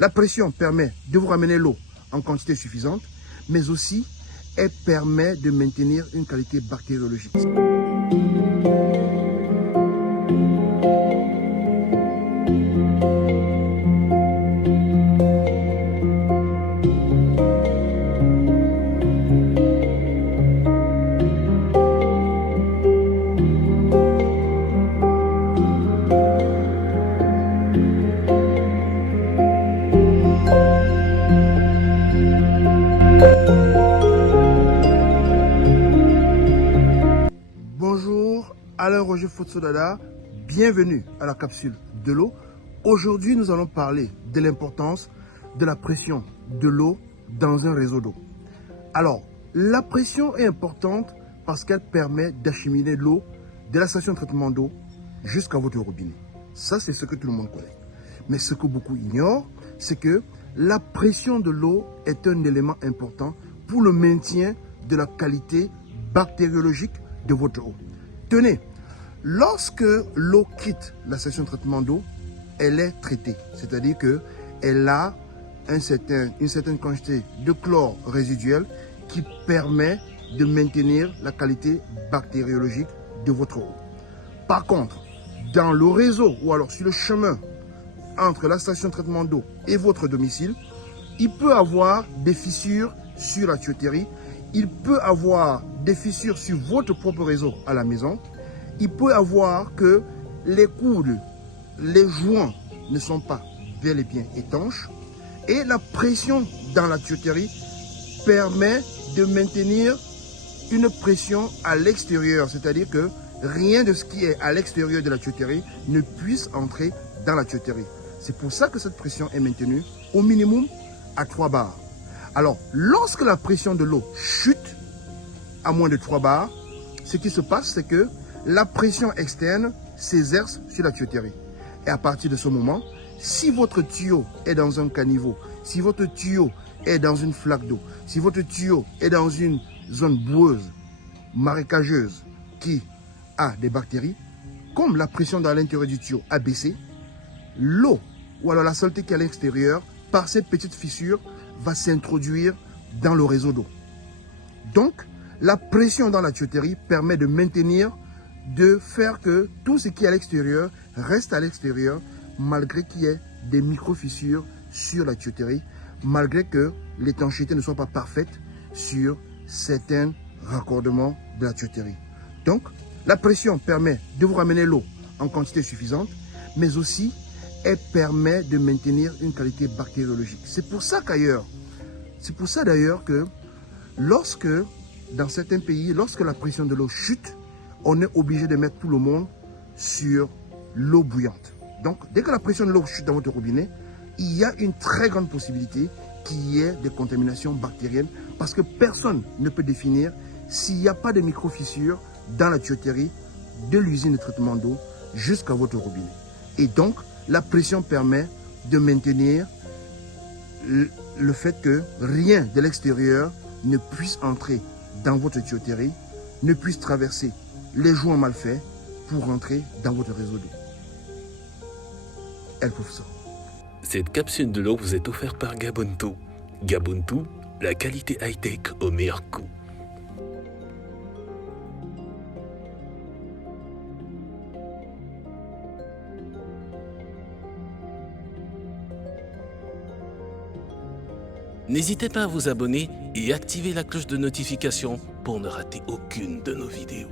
La pression permet de vous ramener l'eau en quantité suffisante, mais aussi elle permet de maintenir une qualité bactériologique. Bonjour, Alain Roger Fotsodada, bienvenue à la capsule de l'eau. Aujourd'hui, nous allons parler de l'importance de la pression de l'eau dans un réseau d'eau. Alors, la pression est importante parce qu'elle permet d'acheminer l'eau de la station de traitement d'eau jusqu'à votre robinet. Ça, c'est ce que tout le monde connaît. Mais ce que beaucoup ignorent, c'est que la pression de l'eau est un élément important pour le maintien de la qualité bactériologique de votre eau. Tenez, lorsque l'eau quitte la station de traitement d'eau, elle est traitée. C'est-à-dire qu'elle a une certaine quantité de chlore résiduel qui permet de maintenir la qualité bactériologique de votre eau. Par contre, dans le réseau ou alors sur le chemin entre la station de traitement d'eau et votre domicile, il peut avoir des fissures sur la tuyauterie, il peut avoir des fissures sur votre propre réseau à la maison, il peut avoir que les coudes, les joints ne sont pas bel et bien étanches et la pression dans la tuyauterie permet de maintenir une pression à l'extérieur, c'est-à-dire que rien de ce qui est à l'extérieur de la tuyauterie ne puisse entrer dans la tuyauterie. C'est pour ça que cette pression est maintenue au minimum à 3 bars. Alors, lorsque la pression de l'eau chute à moins de 3 bars, ce qui se passe, c'est que la pression externe s'exerce sur la tuyauterie. Et à partir de ce moment, si votre tuyau est dans un caniveau, si votre tuyau est dans une flaque d'eau, si votre tuyau est dans une zone boueuse, marécageuse, qui a des bactéries, comme la pression dans l'intérieur du tuyau a baissé, l'eau ou alors la saleté qui est à l'extérieur, par ces petites fissures, va s'introduire dans le réseau d'eau. Donc, la pression dans la tuyauterie permet de maintenir, de faire que tout ce qui est à l'extérieur reste à l'extérieur, malgré qu'il y ait des micro-fissures sur la tuyauterie, malgré que l'étanchéité ne soit pas parfaite sur certains raccordements de la tuyauterie. Donc, la pression permet de vous ramener l'eau en quantité suffisante, mais aussi elle permet de maintenir une qualité bactériologique. C'est pour ça d'ailleurs que lorsque, dans certains pays, lorsque la pression de l'eau chute, on est obligé de mettre tout le monde sur l'eau bouillante. Donc, dès que la pression de l'eau chute dans votre robinet, il y a une très grande possibilité qu'il y ait des contaminations bactériennes parce que personne ne peut définir s'il n'y a pas de micro-fissures dans la tuyauterie de l'usine de traitement d'eau jusqu'à votre robinet. Et donc, la pression permet de maintenir le fait que rien de l'extérieur ne puisse entrer dans votre tuyauterie, ne puisse traverser les joints mal faits pour rentrer dans votre réseau d'eau. Elle prouve ça. Cette capsule de l'eau vous est offerte par Gabonto. Gabonto, la qualité high-tech au meilleur coût. N'hésitez pas à vous abonner et activer la cloche de notification pour ne rater aucune de nos vidéos.